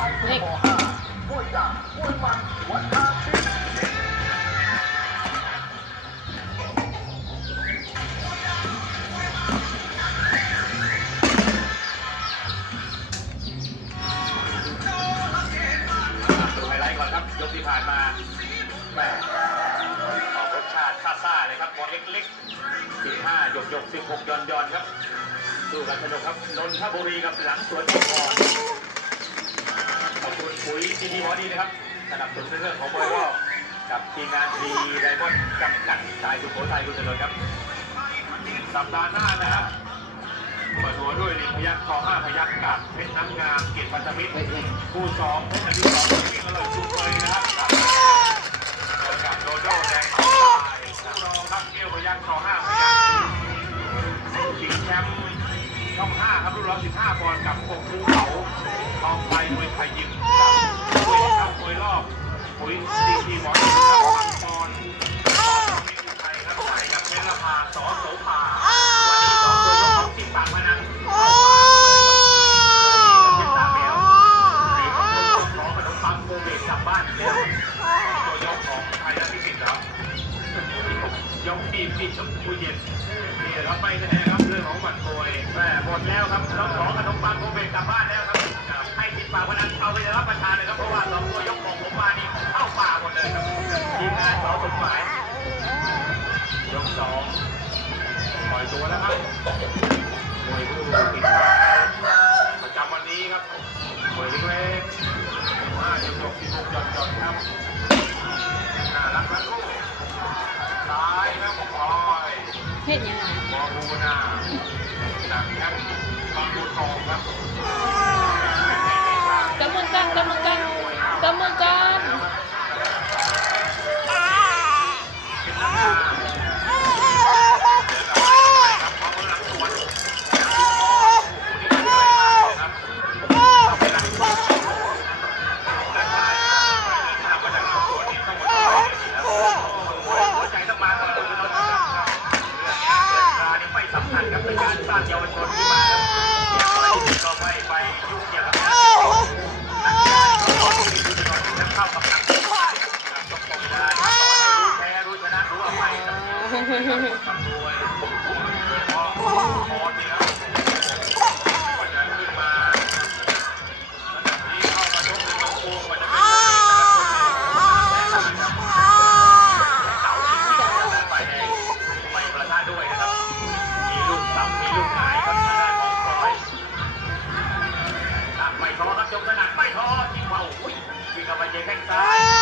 เล็กดูไฮไลท์ก่อนครับยกที่ผ่านมาแหมออกรสชาติซ่าๆเลยครับบอลเล็กๆ15หยก16ย่อนครับดูกันสนุกครับนนทบุรีกับหลังสวนมังกรขอบคุณปุ๋ยทีดีหมอดีนะครับสนับสนุนเรื่องของมวยรอบกับทีมงานทีไดมอนด์จำกัดสายสุโขทัยคุณเจริญครับสัปดาห์หน้านะครับเปิดหัวด้วยลิงพยัคฆ์คอ5พยัคฆ์กับเพชรน้ำงามเกียรติพันธมิตรคู่2เพชรอดิศรวิ่งอร่อยจุกเลยนะครับกับโดโดแดงคู่รองครับเกี้ยวพยัคฆ์คอ5พยัคฆ์ชิงแชมป์ช่อง5ครับรุ่น115ปอนด์กับกบภูเขาทองไปมวยไทยยิมกับมวยครับมวยรอบปุ๋ยซีทีหมอดีครับมังกรมิตรไทยครับใส่กับเพชรละพาสอโสภาวันนี้สองตัวยกของสิบปากพนังเพชรตาแมวสีของขอขนมปังโกเบกกลับบ้านแล้วตัวยกของไทยและพิสิทธิ์ครับยกทีมปีชมพูเย็นนี่ครับไม่แน่ครับเรื่องของบัตรโกยแม่หมดแล้วครับต้องขอขนมปังโกเบกกลับบ้านแล้วครับให้สิบปากพนังเอาไปรับประทานเลยครับเพราะว่าสองตัวยกของผมมานี่เข้าป่าหมดเลยครับทีมงานสอสมหมายยก2ปล่อยตัวแล้วครับมวยคู่ติดประจำวันนี้ครับมวยเล็กๆ5 16 16จอดครับน่ารักทั้งคู่ซ้ายครับคอย เฮ็ดยังไง มอบูนาหนักครับบางบัวทองครับ กำมือกันกำมือกันกำมือกัน เป็นการสร้างเยาวชนขึ้นมาก็ไม่ไปยุ่งเกี่ยวกับนักกีฬาที่เข้ากับนักกีฬาต้องป้องกันรู้แพ้รู้ชนะรู้อภัยกับทำด้วยพอที่แล้วก็จะขึ้นมาที่เข้ามายกเป็นตัวโกงกว่าจะเป็นเต่าที่ฝ่ายแดงไม่ประทะด้วยนะครับมีลูกต่ำมีลูกหงายครับทางด้านของฟลอยไม่ท้อครับยกขนาดไม่ท้อยิงเบาวิ่งเข้าไปเจอแข้งซ้าย